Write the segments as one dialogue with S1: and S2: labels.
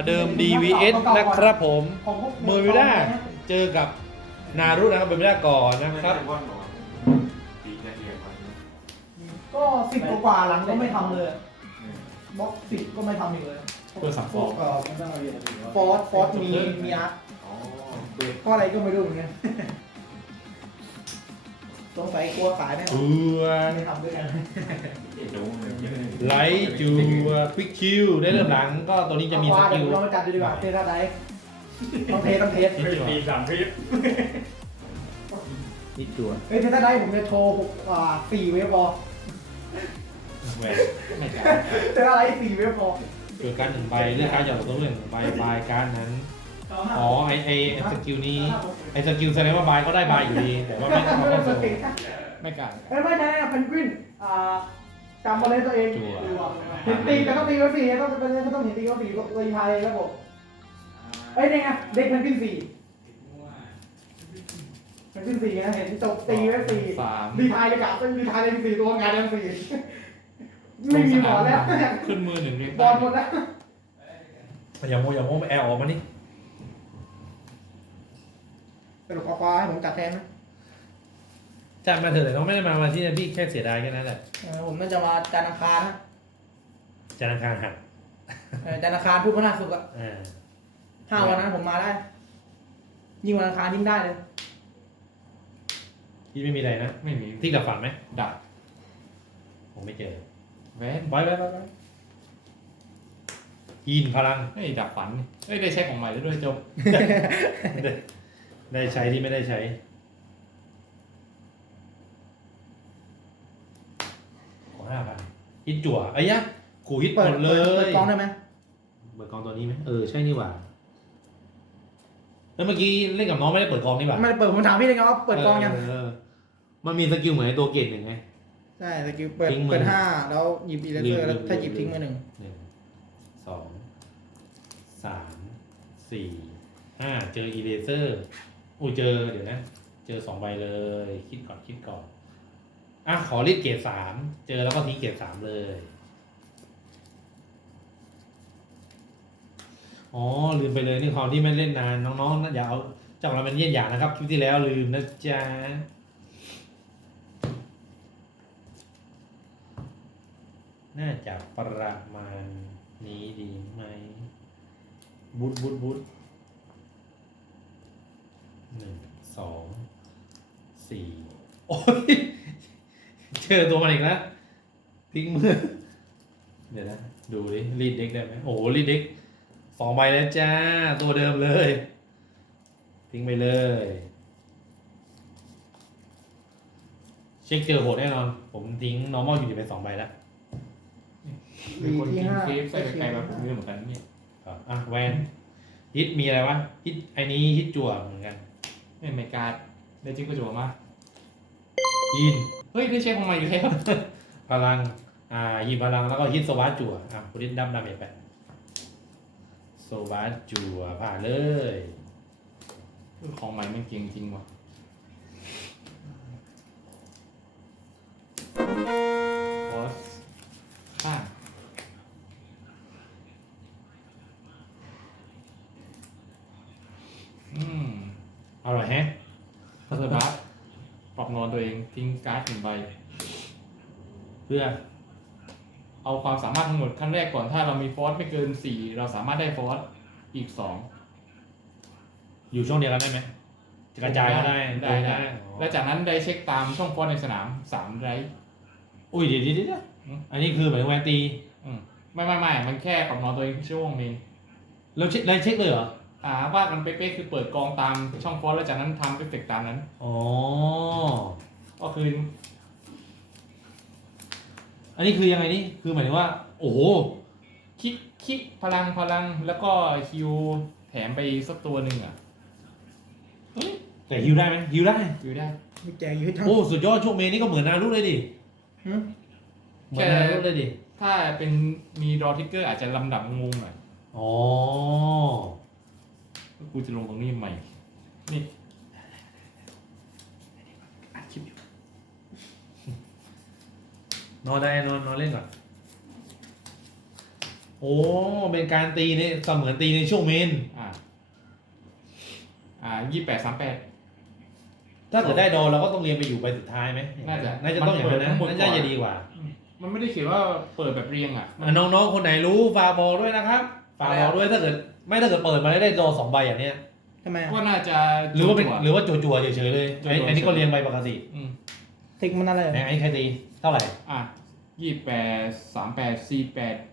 S1: ประเดิม DVS นะครับผมเมอร์วิด้าเจอกับนารุนะครับเมอร์วิด้าก่อนนะครับ
S2: ก็10 กว่าหลังก็ไม่ทำเลยบล็อก10ก็ไม่ทำอีกเลย
S3: เพื่อสังฟอก
S2: ฟอร์สมีอาร์ตก็อะไรก็ไม่รู้เหมือนกันสงสัยกลัวขายแน่
S1: เอือ
S2: ไม่ทำด้วยกัน
S1: ไลท์จูพิกคิวได้เริ่มหลังก็ตัวนี้จะมีสกิล
S2: เราไปจัดดูดีกว่าเทสได้ต้องเทส
S3: มี3คลิป
S1: นี่จั่ว
S2: เฮ้ยเทสได้ผมจะโชว์4 เวฟพอ
S1: แหวน
S3: ไม่กล้า
S2: เทสได้4 เวฟพอ
S1: เกิดการหนึ่งใบเลือกการ์ดจากตัวเลือกหนึ่งใบใบการ์ดนั้นอ๋อไอสกิลนี้ไอสกิลแสดงว่าใบก็ได้ใบอยู่ดีแต่ว่าไม่ต้องมา
S2: ไม่
S1: เข้า
S2: ได้
S1: โซ่
S3: ไม่กล้า
S2: ไม่ใช่เพนกวินจำมาเลยตัวเองเห็นตีแต่ต้องตีก็4ต้องเป็นก็ต้องเห็นตีก็4เลยไทยแล้วผมเอ้ยนี่ไงเด็กเพนกวิน4มันขึ้น4นะเห็นจบตีไว้4ดีไทยเลยกะเป็นดีไทยเลย4ตัวงานยัง4ไม่มีบอลแล้ว
S3: ขึ้นมือ1เรียก
S2: บอลหมดแล้ว
S1: อย่าโมแอร์ออกมานี่
S2: สรุปควาให้ผมจัดแทนนะ
S1: จัดมาเถอะแต่น้องไม่ได้มาวันที่พี่แค่เสียดายแค่นั้นแหละ
S2: ผมน่าจะมาจันทร์อังคารนะ
S1: จันทร์อังคารหัก
S2: จันทร์อังคารพุธพฤหัสศุกร์อ่ะ
S1: อ่า
S2: 5 วันนั้นผมมาได้ ยิ่งวันอังคารยิ่งได้เลย
S1: พี่ไม่มีอะไรนะ
S3: ไม่มี
S1: ที่ดับฝันไหม
S3: ดับ
S1: ผมไม่เจอ
S3: แวน
S1: ไปอินพลัง
S3: เฮ้ยดับฝันเฮ้ยได้ใช้ของใหม่แล้วด้วยจบ
S1: ได้ใช้ที่ไม่ได้ใช้ขอ5,000ฮิตจั่วไอ้ยะขู่ฮิตหมดเลย
S2: กองได้ไหม
S1: เปิดกองตัวนี้ไหมใช่นี่หว่าแล้วเมื่อกี้เล่นกับน้องไม่ได้เปิดกองนี่หว่า
S2: ไม่ได้เปิดผมถามพี่เลยไงว่าเปิดกองยัง
S1: มันมีสกิลเหมือนในตัวเกตหนึ่งไง
S2: ใช่สกิลเปิด
S1: ทิ้งมือ
S2: เปิด5แล้วหยิบอีเลเซอร์แล้วถ้าหยิบทิ้งมือ 1
S1: 1 2 3 4 5เจออีเลเซอร์เจอเดี๋ยวนะ เจอ2 ใบเลยคิดก่อนขอรีดเกรด3เจอแล้วก็ทิ้งเกรด3เลยอ๋อลืมไปเลยนี่ความที่ไม่เล่นนานน้องๆอย่าเอาเจ้าเราเป็นเยี่ยนอย่างนะครับคลิปที่แล้วลืมนะจ๊ะน่าจะประมาณนี้ดีไหมบูท1 2 4โอ้ยเจอตัวมันอีกแล้วทิ้งมือเดี๋ยวนะดูดิรีดเด็กได้ไหมโอ้รีดเด็ก2 ใบแล้วจ้าตัวเดิมเลยทิ้งไปเลยเช็คเจอโหดแน่นอนผมทิ้ง normal อยู่ไป2 ใบแล้ว
S3: มีคนกินคลิปใส่ไก่แบบผมเหมือนกันนี่
S1: แวนฮิตมีอะไรวะฮิตไอ้นี้ฮิตจั่วเหมือนกัน
S3: ไม่กล้าได้จริงก็จั่วมา
S1: ยิน
S3: เฮ้ยได้ใช้ของใหม่อยู่แล้ว
S1: พลังยินพลังแล้วก็ฮิตโซบาจั่วคุณฮิตดับดาเมจไปโซบาจั่วผ่านเลย
S3: ของใหม่มันเก่งจริงว่ะบอสข้าง
S1: อร่อยแฮะ
S3: พัสบัสปรับนอนตัวเองทิ้งการ์ด1 ใบ
S1: เพื่อ
S3: เอาความสามารถทั้งหมดขั้นแรกก่อนถ้าเรามีฟอสไม่เกิน4เราสามารถได้ฟอสอีก2
S1: อยู่ช่องเดียวกันได้ไหมจะกระจายก็ได้
S3: ได้แล้วจากนั้นได้เช็คตามช่องฟอสในสนาม3 ไร
S1: อุ้ยเดี๋ยวอันนี้คือหมายถึงแวนตี
S3: ไม่มันแค่ปรับนอนตัวเองช่วงนึง
S1: แล้วเช็คเลยเหรอ
S3: ว่ามันเป๊ะๆคือเปิดกองตามช่องฟอสแล้วจากนั้นทำเอฟเฟกต์ตามนั้น
S1: อ๋อ
S3: ก็คือ
S1: อันนี้คือยังไงนี่คือหมายถึงว่าโอ้โห
S3: คิดพลังแล้วก็ฮิวแถมไปสักตัวหนึ่งอ่ะเฮ้ย
S1: แต่ฮิวได้ไหมฮิวได้
S3: อยู่ได้
S2: มีแจกอยู่ให้ทั้ง
S1: โอ้สุดยอดช่วงเมย์นี่ก็เหมือนนารุเลยดิ
S2: หืม
S1: เหมือนนารุเลยดิ
S3: ถ้าเป็นมีรอทิกเกอร์อาจจะลำดับงงหน่อย
S1: อ๋อ
S3: กูจะลงตรงนี้ใหม่นี่
S1: อัดคลิปอยู่นอนได้นอนเล่นก่อนโอ้เป็นการตีในเสมือนตีในช่วงเมน
S3: 28 38
S1: ถ้าเกิดได้โดนเราก็ต้องเรียนไปอยู่ใบสุดท้ายไหม
S3: น่าจะ
S1: ต้องอย่างนั้นนะ
S3: มันเปิดทั้งหมด
S1: น่า
S3: ก่อน
S1: จะดีกว่า
S3: มันไม่ได้เขียนว่าเปิดแบบเรียงอ่ะ
S1: น้องๆคนไหนรู้ฝากบอกด้วยนะครับฝากบอกด้วยถ้าเกิดเปิดมาได้โดน2 ใบอย่างเนี้ย
S2: ทำไม
S3: ก็น่าจะ
S1: หรือว่าเป็น
S3: จั่
S1: หรือว่าจั่วๆเฉยๆเลยอันนี้ก็เรียงใบปกติ
S3: อืม
S2: ทิกมันอะไร
S1: ไหนไอ้ใครตีเท่าไหร่
S3: 28 38 48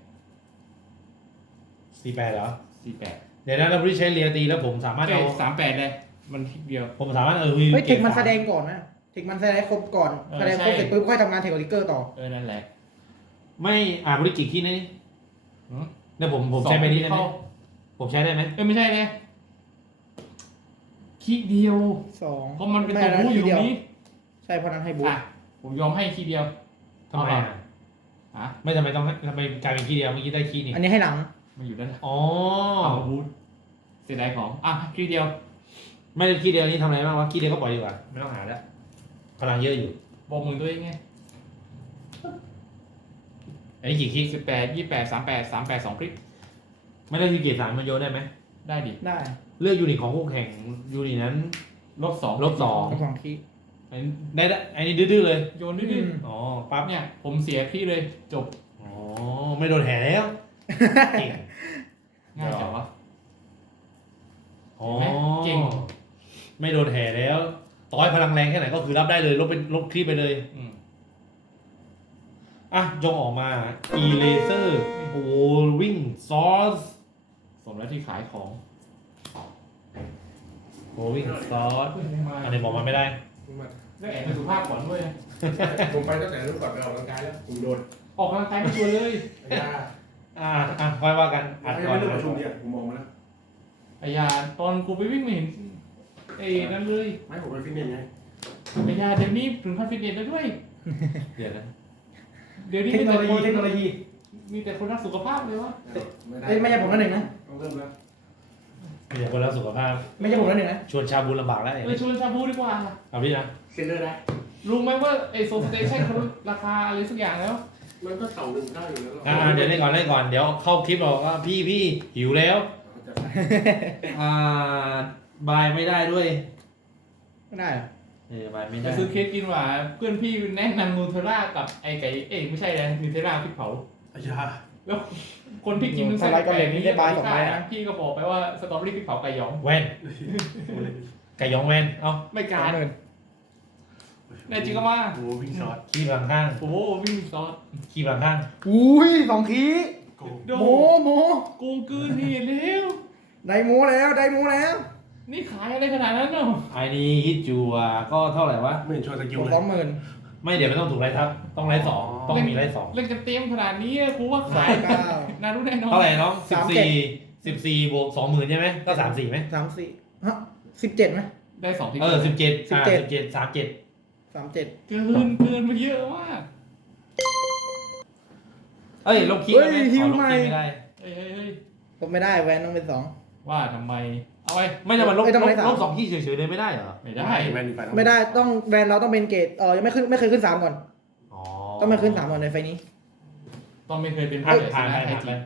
S1: 48เหรอ
S3: 48
S1: เดี๋ยวนะเราไม่ได้ใช้เรียงตีแล้วผมสามารถ
S3: เอ้
S1: เอา
S3: ย38เลยมันทิกเดียว
S1: ผมสามารถ
S2: เฮ้ยทิกมัน
S1: 3
S2: แสดงก่อนนะทิกมันแสดงครบก่อน
S3: เออ
S2: แสดงครบ
S3: ใช่
S2: เสร็จปุ๊บค่อยทำงานเทคนิคทิกเกอร์ต่อ
S3: นั่นแหละ
S1: ไม่บริกิขี้นี่
S3: หือ
S1: แล้วผมใช้ไปนี้ได้ไหมผมใช้ได้ไหม
S3: ไม่ใช่เลยคีย์เดียว
S2: 2
S3: เพราะมันเป็นตัวบู๊อยู่ตรงนี้
S2: ใช่เพราะนั้นให้บู
S3: อ่ะผมยอมให้คีย์เดียว
S1: ทำไมอ่ะ
S3: อ่ะ
S1: ไม่ทำไมต้องทำไมกลายเป็นขี้เดียวเมื่อกี้ได้ขี้นี่
S2: อันนี้ให้หลัง
S3: มาอยู่ด้าน
S1: อ๋อ
S3: เอาบูทเสียดายของคีย์เดียว
S1: ไม่ได้ขี้เดียวนี่ทำอะไรบ้างวะขี้เดียวก็ปล่อยดีกว่าไม่ต้องหาแล้วพลังเยอะอยู่
S3: บอกมือตัวเองไง
S1: อันนี้กี่ขี้
S3: 18 28 38 38 2คลิก
S1: ไม่ได้ขี้เกียจสารมันโยนได้ไหม
S3: ได้ดิ
S2: ได้
S1: เลือกยูนิตของคู่แข่งยูนิตนั้น
S3: -2
S1: ลบ
S2: เอา2คีย์
S1: ได้อันนี้ดื้อๆเลย
S3: โยนดื้อ
S1: อ๋อปั๊บ
S3: ๆเนี่ยผมเสียคีย์เลยจบ
S1: อ๋อไม่โดนแห่แล้วเก่ง
S3: ง่ายจังวะ
S1: อ๋อ
S3: เห็นไหมเก่ง
S1: ไม่โดนแห่แล้ว ต่อให้พลังแรงแค่ไหนก็คือรับได้เลยลบคลิปไปเลย
S3: อืม
S1: อ่ะจงออกมา e laser โอ้วิ่งซอส
S3: สมแล้วที่ขายของ
S1: โอ้วิ่งซอสอันนี้บอกมาไม่ได้
S3: แล้วแอบไปสุภาพก่อนด้วยนะ
S4: ผมไปตั้งแต่รุ่นก่อนไปออกกำลังกายแล้วผมโดน
S3: ออกกำลังกายไม่ชวนเลย
S4: ไอ้ยา
S1: ค่อยว่ากันอัด
S4: ไม่
S1: ก่อน
S4: เรื่องประชุมเนี่ยผมมองมาแล้ว
S3: ไอ้ยาตอนกูไปวิ่งไม่เห็นไอ้นั่นเลย
S4: ไม่ผมไปฟิตเนสไง
S3: ไอ้ยาเดี๋ยวนี้ถึงขั้นฟิตเนสแล้วด้วย
S1: เดี๋ยวนะ
S3: เดี๋ยวนี้
S2: เทคโนโลยี
S3: มีแต่คนรักสุขภาพเลยวะ
S2: เอ้ยไม่ใช่ผมนั่นหนึ่งนะ
S4: ต้องเริ่มแล้ว
S1: มีแต่คนรักสุขภาพ
S2: ไม่ใช่ผมนั่นหนึ่งนะ
S1: ชวนชาบูลำบากแล้ว
S3: ชวนชาบูดีกว่า
S1: เอาพี่นะ
S4: เซ็นเตอร์ได้
S3: รู้ไหมว่าไอ้โซลสเตชันเขาราคาอะไรสักอย่างแล้ว
S4: มันก็1,000ได้อยู่แล้ว
S1: เดี๋ยวเล่นก่อนเดี๋ยวเข้าคลิปเราว่าพี่หิวแล้วบายไม่ได้ด้วย
S2: ไม่ได้เหรอบ
S1: ายไม่
S3: ไป
S1: ได้
S3: ซื้อเค้กกินหวานเพื่อนพี่แนะนำนูเทลล่ากับไอ้ไก่ไม่ใช่นะนูเทลล่าพริกเผา
S4: ไอ้ยา
S3: แล้วคนที่กิน
S2: สไลด์ก็เลยนี่ได้บาย2ใบนะ
S3: พี่ก็บอกไปว่าสตรอเบอรี่พริกเผาไก่หยอง
S1: แว่นไก่ยองแว่นเอ้า
S3: ไม่กา
S2: 2
S3: ร
S2: หมื่น
S3: แน่จริงก็มา
S4: โอ้วิ่งซอส
S1: ขี้หลังข้าง
S3: โอ้โหวิ่งซอส
S1: ขี้หลังข้าง
S2: อุ้ย2คีย์
S4: โก
S3: โด
S2: โม
S3: โกงเกินเหตุแล้ว
S2: ได้โมแล้วได้โมแล้ว
S3: นี่ขายอะไรขนาดนั้นเนาะ
S1: ไอ้นี่ฮิตจัวก็เท่าไหร่วะ
S4: ไม่เห็นโชว์สกิล
S2: ผม
S4: เลย
S2: 20,000
S1: ไม่เดี๋ยวไม่ต้องถูกไล่ทับต้องไล่สองต้องมีไล่สอง
S3: เล่นกันเต็มขนาดนี้กูว่าขาย
S2: 9
S3: น่ารู้แน่นอน
S1: เท่าไหร่น้อง
S2: 37
S1: 14บวก20,000ใช่ไหมก็34ไหม
S2: 34ฮะ17ไหม
S3: ได้2ที
S1: 17
S2: 17
S1: 17 37
S2: 37
S3: เกินมาเยอะมาก
S1: เอ้ยลบคีย์ได้ไหมขอลบคีย์ไม่ได้
S3: เฮ้ย
S2: ลบไม่ได้แวนต้องเป็น
S3: ว่าทำไมเอาไว้
S1: ไม่ใช่มันลบ
S2: ไม่ต้องไล่สาม
S1: ลบ2คีย์เฉยๆเลยไม่ได้เหรอ
S3: ไม่ได้
S4: แวนอีกฝ่าย
S2: 2 ไม่ได้ต้องแวนเราต้องเป็นเกรดยังไม่เคยขึ้น3ก่อน
S1: อ๋อ
S2: ต้องไม่ขึ้น3ก่อนในไฟนี้
S3: ต้องไม่เคยเป็น
S1: ผ่าน
S3: ผู้
S1: ผ่าน
S3: ใหญ่
S1: ไป
S3: ชนะ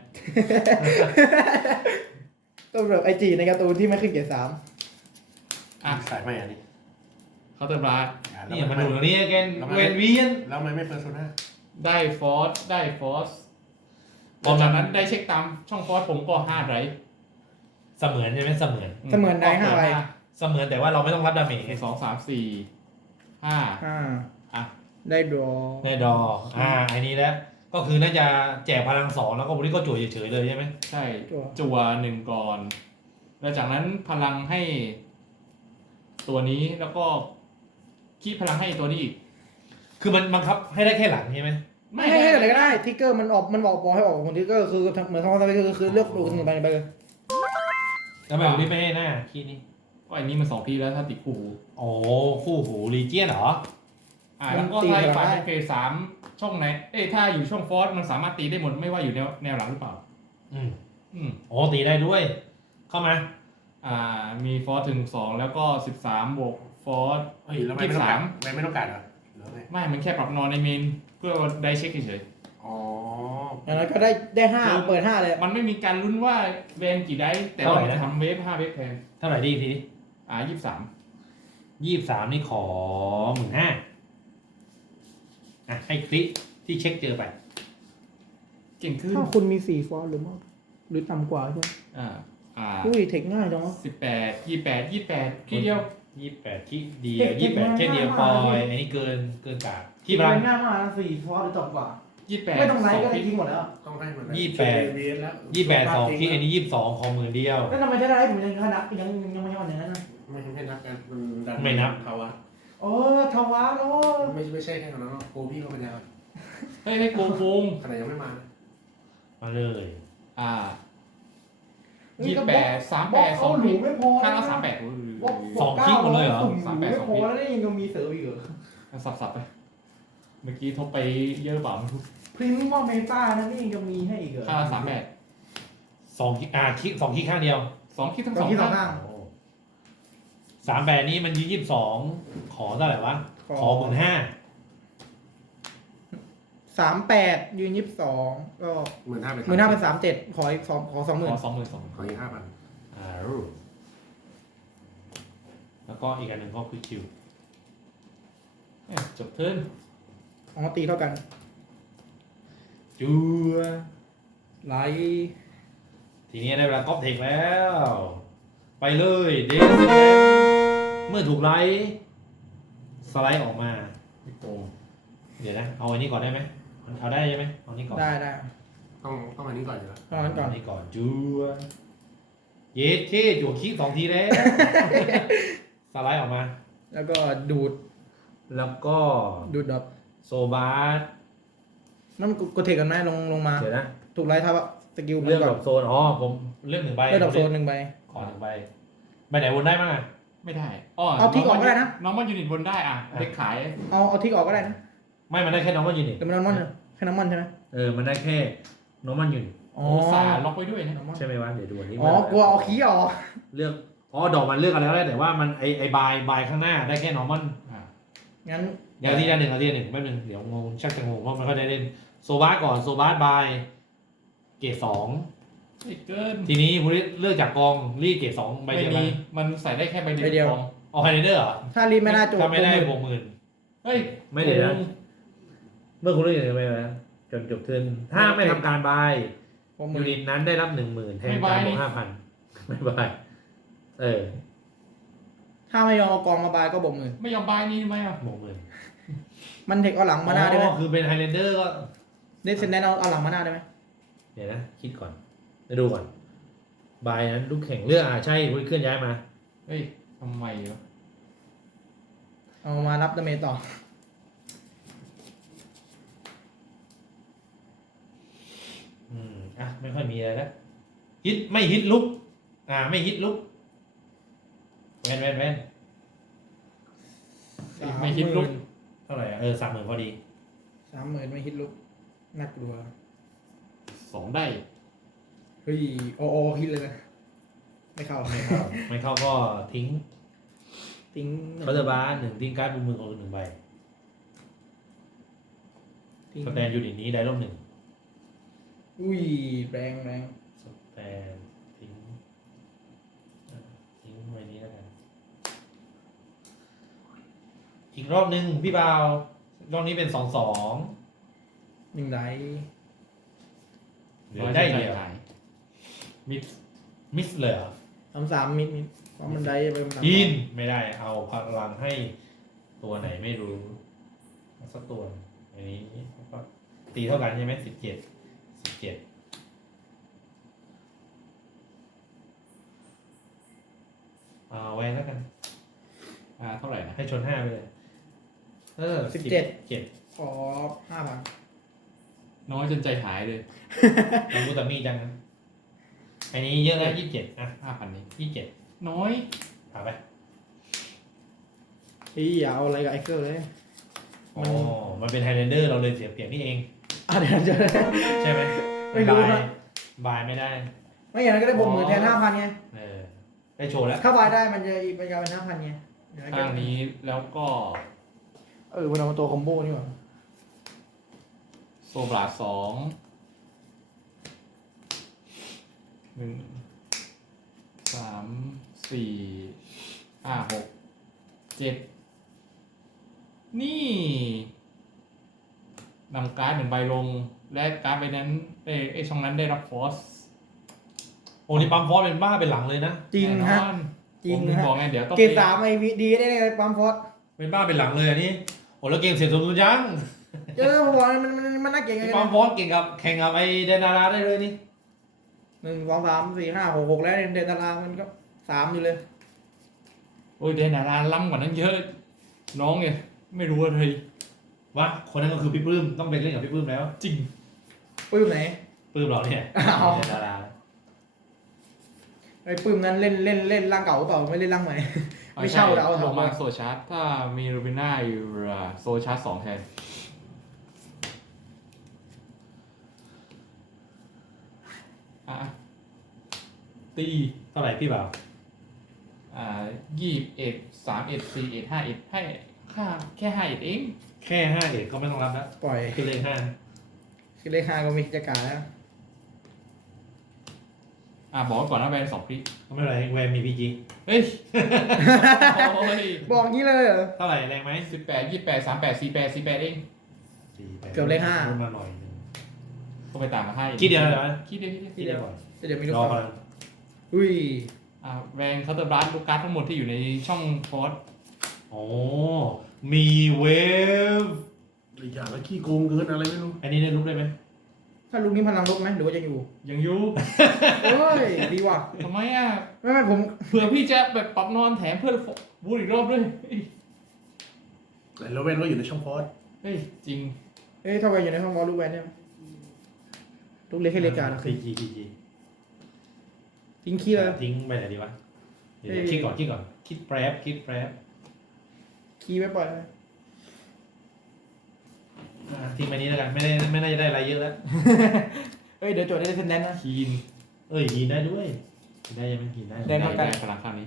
S1: ผ่านไป
S2: ต้องแบบไอจีในการ์ตูนที่ไม่ขึ้นเกรด3
S4: สายใหม่อันนี้
S3: เขาเติมรา
S1: นี่มันดูตรงนี้แกนเวนเวียน
S4: แล้วมันไม่เพอร์โซน่า
S3: ได้ฟอสจากนั้นได้เช็คตามช่องฟอสผมก็5ไร
S1: เสมือนใช่ไหมเสมือน
S2: เสมือนได้5ใบ
S1: เสมือนแต่ว่าเราไม่ต้องรับดาเมจ
S3: 2 3 4 5 อ่ะ
S2: ได้ดรอ
S1: แน่ดออันนี้แล้วก็คือน่าจะแจกพลัง2แล้วก็บริก็จั่วเฉยๆเลยใช่ไหม
S3: ใช่จัว1ก่อน แล้วจากนั้นพลังให้ตัวนี้แล้วก็คีบพลังให้ตัวนี้อีก
S1: คือมันบังคับให้ได้แค่หลังใช่ไหม
S2: ไม่ให้อะไรก็ได้ทิกเกอร์มันบอกให้ออกของทิกเกอร์คือเหมือนคำว่าคือเลือกดูหนึ่งใบไปเลย
S1: แล้วแบบนี้ไม่ให้หน้าคีย์นี้
S3: ก็อันนี้มัน2 ทีแล้วถ้าติดคู่หู
S1: โอ้คู่หูรีเจียนเหรอ
S3: แล้วก็ถ้าฝ่ายเป็นเกรด3ช่องไหนถ้าอยู่ช่องฟอสมันสามารถตีได้หมดไม่ว่าอยู่แนวหลังหรือเปล่า
S1: โอ้ตีได้ด้วย เข้ามา
S3: มีฟอสถึง2แล้วก็13บวกฟอส
S4: เฮ้ยแล้วแวนไม่ต้องการแวนไม่ต้องการเหรอหรือไง
S3: ไม่มันแค่ปรับนอนในเมนเพื่อได้เช็คเฉย
S4: อ๋อ
S2: อย่างนั้นก็ได้ห้าเปิดห้าเลย
S3: มันไม่มีการลุ้นว่าเวนกี่ได้แต่ว่าทำเวฟ5 เวฟแทน
S1: เท่าไหร่ดีอีกที
S3: 23
S1: 23นี่ขอ15,000อ่ะให้คลิกที่เช็คเจอไป
S3: เก่งขึ้น
S2: ถ้าคุณมี4ฟอนต์หรือมากหรือต่ำกว่าใช่ไหม อุ้ยเทคง่ายจังวะ
S3: 18 28ทีเดียว
S1: 28ที่เดียว28แค่เดียวปล่อยอันนี้เกินกาดที่บ้าน
S2: ง่ายมากนะ4ฟอนต์หรือต่ำกว่า
S3: 28
S2: ไม่ต้องไลฟ์ก็ได้
S3: 2
S2: ทิ้งหมดแล้ว
S4: ต้องให้มัน
S1: 28
S4: แล้ว
S1: 28 2ที่อันนี้22ของมือเดียว
S2: แล้วทำไมถ้าได้ผมยังขนาดยังไม่ยอดอย่างนั้นนะ
S4: ไม่นับกันมันดัน
S1: ไม่นับ
S4: ภาวะ
S2: โอ้ทวารโอ้
S4: ไม่ใช่แค่นั้นหรอกโกพี่เขาเป็นยาว
S3: เฮ้ยให้โกงโกง
S4: ขนาดยังไม่มานะ
S1: มาเลย
S3: 28 38
S2: เขาหลูไม่พอ
S3: 2ข้างละ38
S1: 2คิกหมดเลยเหรอ
S2: ไม่พอแล้วนี่ยังมีเสริมอีกเหรอ
S3: สับไป เมื่อกี้ทบไปเยอะเปล่าไม่รู้
S2: พรีมิมอลเมตานะนี่ยังมีให้อีกเหรอ
S3: ข้างละ
S1: 2คิกคิก2คิกข้างเดียว
S3: 38 2 คิดทั้ง
S2: สองที่สอง
S3: ข้าง
S2: ข้าง
S1: 38นี้มัน22ขอเท่าไหร่วะขอ15,000
S2: 38ยืน22ก็
S4: 15,000 เป็น
S2: 15,000เป็น37ขออีก2ขอ
S3: ขอ
S2: 20,000
S4: ขออีก5,000
S1: แล้วก็อีกอันหนึ่งก็คือคิว
S3: จบเทิร์น
S2: อ๋อตีเท่ากัน
S1: จัว
S2: ไลท์
S1: ทีนี้ได้เวลาก๊อปเทคแล้ว ไปเลยเดซเมื่อถูกไลท์สไลด์ออกมา
S3: ไม่โกง
S1: เดี๋ยวนะ เอาอันนี้ก่อนได้ไหมเอาได้ใช่ไหมเอาอันนี้ก่อน
S2: ได้
S4: ต้องอันนี้ก่อนอยู่แล้ว
S2: เอางั้นก่อน
S1: เานี้ก่อนจัวเย็ดเท่จัวคิก2 ทีแล้ว สไลด์ออกมา
S2: แล้วก็ดูด
S1: แล้วก็
S2: ดอก
S1: โซบาร์
S2: นั่นกดเทคกันไหมลงมา
S1: เดี๋ยวนะ
S2: ถูกไลท์ทับสกิลมั
S1: เลือก
S2: นก่
S1: ด
S2: อ
S1: อน กโซน อ๋อ ผมเลือก1 ใบ
S2: เลือกดอกโซน1ใบ
S1: ขอ1 ใบใบไหนวนได้บ้างอ่ะ
S3: ไม่ได้
S2: เอาทิกออกก็ได้นะ
S3: น้องมันยูนิตบนได้เด็กขาย
S2: เอาทิกออกก็ได้นะ
S1: ไม่ มันได้แค่น้องมันยูนิต
S2: หรือมันนอร์มอนเหรอแค่นอร์มอนใช่ไหม
S1: มันได้แค่น้องมันยูนิต
S2: อ๋อ
S3: โอ้สาล็อกไว้ด้วยนะ
S1: ใช่ไหมวะ เดี๋ยวดูอันนี้
S2: อ๋อกลัวเอาขี้ออก
S1: เลือก อ๋อ ดอกมันเลือกอะไรก็ได้แต่ว่ามันไอบายข้างหน้าได้แค่น้องมัน
S2: งั้น
S1: อย่างที่ได้1เอาที่1แป๊บนึงเดี๋ยวงงชักจะงงว่ามันเขาได้เล่นโซบาร์ก่อนโซบาร์บายเกรด2
S3: ไม่เกิน
S1: ทีนี้คุณเลือกจากกองรีดเกรด2ใบ
S3: ไม่
S1: เดียว
S3: มี
S1: นะ
S3: มันใส่ได้แค่ใบเดียว
S1: เอาไฮเดอร์เหรอ
S2: ถ้ารีบไม่ได้โจ
S1: ถ้าไม่ได้
S2: โ
S1: บวกหมื่น
S3: เฮ้ย
S1: ไม่เดี๋ยวนะ เมื่อคุณเลือกอย่างไรไปจนจบเทิร์นถ้าไม่ทำการบาย
S2: ผม
S1: ยูนิตนั้นได้รับ 10,000แทนการบวก5,000ไม่บาย
S2: ถ้าไม่ยอมเอากองมาบายก็บ่มมือ
S3: ไม่ยอมบายนี่ทำไม
S1: บวกหมื่น
S2: มันเทคเอาหลังมาหน้าได้ไหม
S1: คือเป็นไฮเดอร์ก็
S2: ได้เซนแนนเอาหลังมาหน้าได้ไหม
S1: เดี๋ยวนะคิดก่อนจะดูก่อนบายนั้นลูกแข่งเลือกใช่คุณเคลื่อนย้ายมา
S3: เฮ้ยทำไมวะ
S2: เอามารับดาเมจต่อ
S1: ไม่ค่อยมีอะไรแล้วฮิตไม่ฮิตลุกไม่ฮิตลุกแวน
S3: ไม่คิดลุก
S1: เท่าไหร่30,000พอดี
S2: 30,000ไม่ฮิตลุกน่ากลัว
S3: 2 ได้
S2: เฮ้ยโอฮิตเลยนะไม่เข้า
S1: ไม่เข้าก็ทิ้ง
S2: ติ้ง
S1: เขาจะบ้าน1ทิ้งการ์ดบนมือของ1 ใบสแตนยูนิตนี้ได้ลบ 1
S2: อุ้ยแรง
S1: สแตนทิ้งไว้นี้แล้วกันอีกรอบหนึ่งพี่บ่าวรอบนี้เป็น2-2
S2: 1ไลท์
S1: เหลือได้เดียว
S3: มิด
S1: มิสเลยเหรอ
S2: 3มิดเพราะมันได้ไปมัน
S1: ยินไม่ได้เอาพลังให้ตัวไหนไม่รู้เอาสักตัวอันนี้ก็ตีเท่ากันใช่ไหม17แวนแล้วกัน
S3: เท่าไหร่นะ
S1: ให้ชน5ไปเลย17
S2: ขอ 5,000
S3: น้อยจนใจหายเลย
S1: น้องกูตามีจังนะอันนี้เยอะแล้ว27
S3: 5,000 นี้
S1: 27
S3: น้อย
S1: ผ่านไป
S2: อย่าเอาอะไรกับไอเคิลเลย
S1: มันเป็นไฮแลนเดอร์เราเลยเสียเปรียบนี่เอง
S2: เดี๋ยวจะ
S1: ใช่ไหม
S2: ไม่รู้นะ
S1: บายไม่ได้
S2: ไม่อย่างนั้นก็ได้บ่มมือแทน 5,000ไง
S1: ได้โชว์แล้ว
S2: ถ้าบายได้มันจะเป็นการเป็น 5,000ไง
S3: ข้างนี้แล้วก็
S2: มันเอามาตัวคอมโบนี่หว่า
S3: โซบราสองหนึ่งสามสี่ห้าหกเจ็ดนี่นำการ์ดหนึ่งใบลง และการ์ดใบนั้นไอช่องนั้นได้รับฟอส
S1: โอ้นี่ปั๊มฟอสเป็นบ้าเป็นหลังเลยนะ
S2: จริง
S3: แน่
S2: ฮะ
S3: นอน
S2: จริง
S3: ผมถึ
S2: ฮะ
S3: บอกไงเดี๋ยวต้อง
S2: เกรด
S3: ไป
S2: 3 ไอวีดีได้เลยปั๊มฟอส
S1: เป็นบ้าเป็นหลังเลยอันนี้โอ้แล้วเก่งเสียสมดุลยัง
S2: เจอผมบอกมันน่าเก่งไง
S1: นี่ปั๊มฟอสเก่งกับแข่งกับไอ้เดนาราได้เลยนี่
S2: 1 2 3 4 5 6 6แล้วเดนตารางมันก็3อยู่เลย
S3: โอ้ยเดนนาราล้ำกว่านั้นเยอะ น้องเนี่ยไม่รู้อะไร
S1: วะคนนั้นก็คือพี่ปื้มต้องไปเล่นกับพี่ปื้มแล้ว
S3: จริง
S2: ปื้มไหน
S1: ปื้มเราเนี่ย
S2: อ้าว
S1: เดนารา
S2: ไอ้ปื้มนั้นเล่นร่างเก่าหรือเปล่าไม่เล่นร่างใหม่ ไม่เช่าแล้ว
S3: ล
S2: เอา
S3: งมาโซชาร์ตถ้ามีรูบิน่าอยู่โซชาร์ต2แทนอ่ะตี
S1: เท่าไหร่พี่บ่าว
S3: 21 31 41 51ให้ค่าแค่5เอง
S1: แค่5 เอกก็ไม่ต้องรับแล้ว
S2: ปล่อย
S1: คือเลข
S2: คือเลข5ก็มีกิจการแล้ว
S3: บอกไว้ก่อนนะแบน2คลิก
S1: 5ก็ไม่เป็นไรแวร์มีพีจี
S3: เฮ้ย โอ้ย
S2: บอกงี้เลยเหรอ
S1: เท่าไหร่แรงไหม
S3: 18 28 38 48 48เอง
S2: เกือบเลขห้า
S1: ลงมาหน่อยนึง
S3: ก็ไปตามมาให้
S1: คิดเดียวเลยไหม
S3: คิดเดียว
S1: คิดเดียวก่อน
S2: เดี๋ยวมีลูก
S1: รอ
S2: ค้า
S1: ก่อน
S2: อุ้ย
S3: แวนเคาน์เตอร์บลัสลูกการ์ดทั้งหมดที่อยู่ในช่องฟอส
S1: โอ้มีเวฟ
S4: อีกอย่างแล้วขี้โกงเกินอะไรไม่รู้
S1: อันนี้ได้รูปได้ไหม
S2: ถ้าลุงนี้พลังลบไหมหรือว่าจะอยู่
S3: ยังอยู่
S2: โอ้ยดีว่ะ
S3: ทำไมอ่ะ
S2: ไม่ผม
S3: เผื่อพี่จะแบบปรับนอนแถมเพื่อบูทอีกรอบด้วยเฮ้ย
S4: แล้วเว้นก็อยู่ในช่องพอด
S3: เฮ้ยจริง
S2: เท่ากันอยู่ในห้องวอลลูกแวนเนี่ยลูกเล็กให้เล็กการ
S1: พีจี
S2: ทิ้งขี้เลย
S1: ทิ้งไปไหนดีวะเดี๋ยว
S2: เอ้ย
S1: คิดก่อนคิดแป๊บ
S2: ขี้ไว้ปล่อย
S1: ทิ้งไปนี้แล้วกันไม่น่าจะได้อะไรเยอะแล้ว
S2: เดี๋ยวโจทย์ได้เซนแนนนะ
S3: คีน
S1: เอ้ยยินได้ด้วยยินได้ยังไม่ยินได้
S2: แดงเท่ากัน
S3: พลังข้างนี้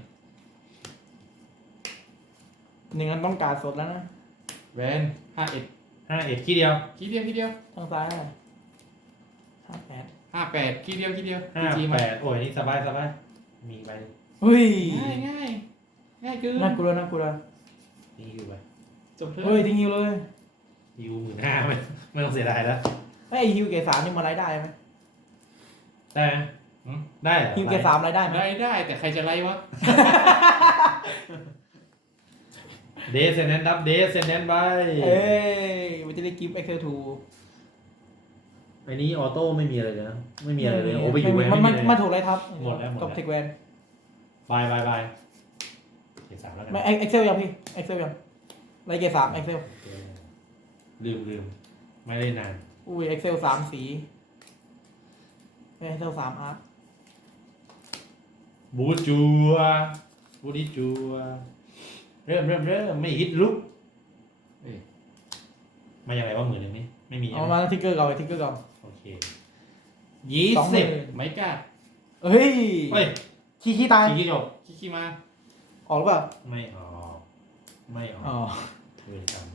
S2: หนึ่งอันต้องการสดแล้วนะ
S3: แวน51
S1: 5 เอ็ดขี้เดียว
S3: คีเดียวคีเดียว
S2: ทางซ้าย58
S3: 58คีเดียวคีเดียว
S1: 5
S3: จีมา
S1: 8โอ้ยนี่สบายมีไป
S2: เฮ้ย
S3: ง่ายง่ายเกิน
S2: น่ากลัว
S1: นี่อยู่ไป
S3: จบเถ
S2: เฮ้ย
S3: อะ
S2: ทิ้งฮิวเลย
S1: ยู15,000ไม่ต้องเสียดายแล้ว
S2: ไอ้ฮิวเกรด3นี่มาไล่ได้ไหม
S1: ได้ไหมได้เหรอ
S2: ฮิวเกรด3ไล่ได้ไหม
S3: ได้แต่ใครจะไล่วะ
S1: เดซเซนแนนดับเดซเซนแนนไป
S2: มันจะได้กิฟต์เอ็กเซลทู
S1: ไอ้นี้ออโต้ไม่มีอะไรเลยนะไม่มีอะไรเลยโอ้ไปอยู่แวน
S2: มัน
S1: ไม่มีเลย
S2: มาถูกไรทับ
S1: หมดแล้ว
S2: กับเทคแวน
S1: บายเกียร3แล้วกัน
S2: ไม่เอ็กเซลยังพี่เอ็กเซลยังไล่เกรด3เอ็กเซล
S1: ลืมไม่ได้นาน
S2: อุ้ยเอ็กเซล3สีเอ็กเซล3อาร์ต
S1: บูจัวบูดิจัวเริ่มไม่ฮิตลุก
S3: เอ้ย
S1: มาอย่างไรว่า10,000นี่ไม่มี
S2: เอามาทิกเกอร์เก่าทิกเกอร์เก่า
S1: โอเค
S2: 20,000
S3: ไม่กล้า
S2: เฮ้ย
S1: เฮ้ย
S2: ขี้ตาย
S1: ขี้จบ
S3: ขี้มา
S2: ออกหรือเปล่า
S1: ไม่ออก
S2: อ๋อ
S1: เวรกรรม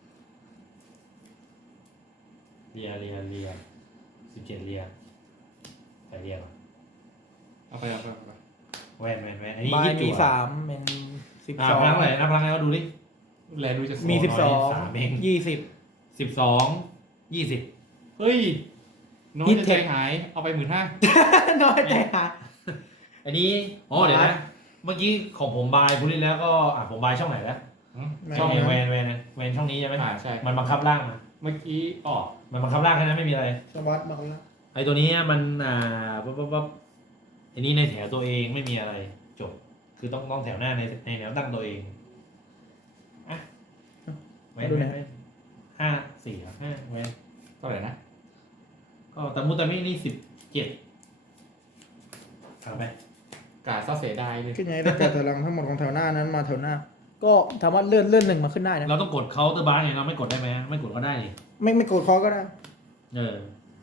S1: เรีย17เรียแต่เรียก่อน
S3: เอาไป
S1: แวนอันนี้
S2: บาย
S1: ฮิต
S2: มี
S1: จั่ว
S2: 3เป็น
S1: พลังเท่าไหร่นับพลังไงก็ดูดิ
S3: แลดูจะ
S2: มี
S1: เอง
S2: 12 20
S1: 20
S3: เฮ้ยน้อง
S2: ฮิต
S3: จะ
S2: เท
S3: ใจ
S2: ค
S3: หายเอาไป15,000
S2: น้อยแต่หา
S1: อันนี้เดี๋ยวนะ เมื่อกี้ของผมบายพูดได้แล้วก็ผมบายช่องไหนแล้วช่องแวนช่องนี้ใช่ไหม
S3: ใช่
S1: มันบังคับร่างมา
S3: เมื่อกี้ออก
S1: มันบังคับร่างแค่นั้นไม่มีอะไร
S2: สวัสดีมาแล้ว
S1: ไอตัวนี้มันปั๊บอันนี้ในแถวตัวเองไม่มีอะไรจบ คือต้องแถวหน้าในแถวตั้งตัวเองอ่ะแวน5 4ครับ5แวน
S3: เท่าไหร่นะ
S1: ก็ตะมุตะมินี่17ทำไป
S3: กาดซะเสียดายเลย
S2: ขึ้นไงถ้าเกิดถอยหลังทั้งหมดของแถวหน้านั้นมาแถวหน้า ก็ถามว่าเลื่อนหนึ่งมาขึ้นได้นะ
S1: เราต้องกดเคาน์เตอร์บาร์ไงเราไม่กดได้ไหมไม่กดก็ได้นี่
S2: ไม่กดคอก็ได้
S1: เออ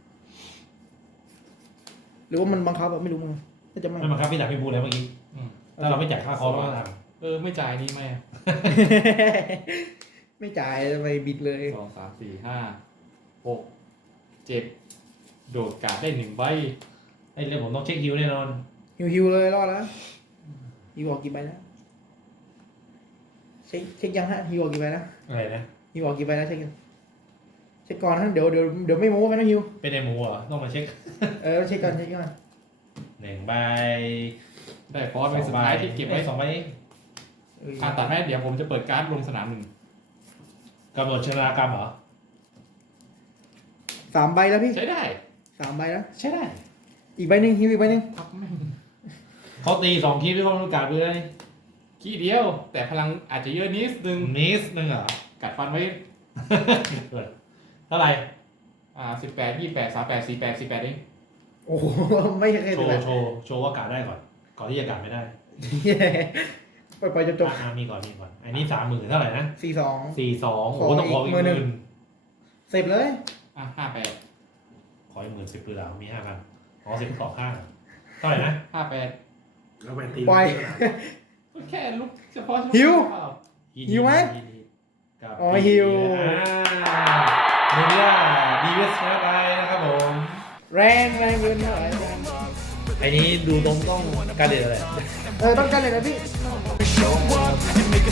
S2: หรือว่ามันบังคับอะไม่รู้มึงน่าจะไม่
S1: ไม่บังคับพี่แต่พี่พูดแล้วเมื่อกี้ถ้าเราไม่จ่ายค่าคอร์สเราก็ท
S3: ไม่จ่ายนี่ไหม
S2: ไม่จ่ายไปบิดเลย
S3: 2 3 4 5 6 โดดการ์ดได้1ใบ
S1: ไอ้เรื่องผมต้องเช็คฮิวแน่นอน
S2: ฮิวเลยรอดแล้วฮิวออกกี่ใบแล้วเช็คยังฮะฮิวออกกี่ใบแล้ว
S1: อะไรนะ
S2: ฮิวออกกี่ใบแล้วเช็คยังเช็คก่อนนะเดี๋ยวไม่โม้ไปนะฮิว
S1: เป็นไอหมูเหรอต้องมาเช็ค
S2: เช็คก่อน
S1: 1 ใบ
S3: ได้ฟอสใบสุดท้ายที่เก็บไว้
S1: 2 ใบ
S3: ตัดให้เดี๋ยวผมจะเปิดการ์ดลงสนามหนึ่ง
S1: กำหนดชะตากรรมเหรอ
S2: 3 ใบแล้วพี่
S3: ใช้ได้
S2: 3 ใบแล้ว
S1: ใช่ได้
S2: อีกใบหนึ่งฮิวอีกใบหนึ่ง
S3: ครับแม่ง
S1: เขาตี2 คีย์ด้วยความรู้กาดด้วย
S3: ขี้เดียว แต่พลังอาจจะเยอะนิดนึง
S1: นิสนึงเหรอ
S3: กัดฟันไว้
S1: เท่าไหร่
S3: 18 28 38 48 18เอง
S2: โอ้โหไม่ใช่แค่
S1: โช
S2: ตัว
S1: ว์โชว์ว่ากาดได้ก่อนที่จะกาดไม่ได้
S2: ปล่อยจบ
S1: มีก่อนอันนี้30,000เท่าไหร่นะ
S2: 4-2
S1: 42โอ้โหต้องขออีก
S2: ขออีก
S1: 10,000
S2: เสร็จเลย
S3: 58
S1: ขออีก10,000คือเรามี5,000ขอ10ต่อข้างเท่าไหร่นะ
S3: 58
S4: แล้วแวนตี
S2: ปล่อย
S3: ก็แค่ลุกเฉพาะ
S2: หิว
S3: เปล่า
S2: หิวไหม
S1: กับ
S2: อ๋อหิว
S1: เนื้อดีเวสไปนะครับผม
S2: แรงเกินเท่าไหร่
S1: ไอ้นี้ดูตรงต้องการเดือดอะไร
S2: ต้องการเลยนะพี่
S5: show up and make a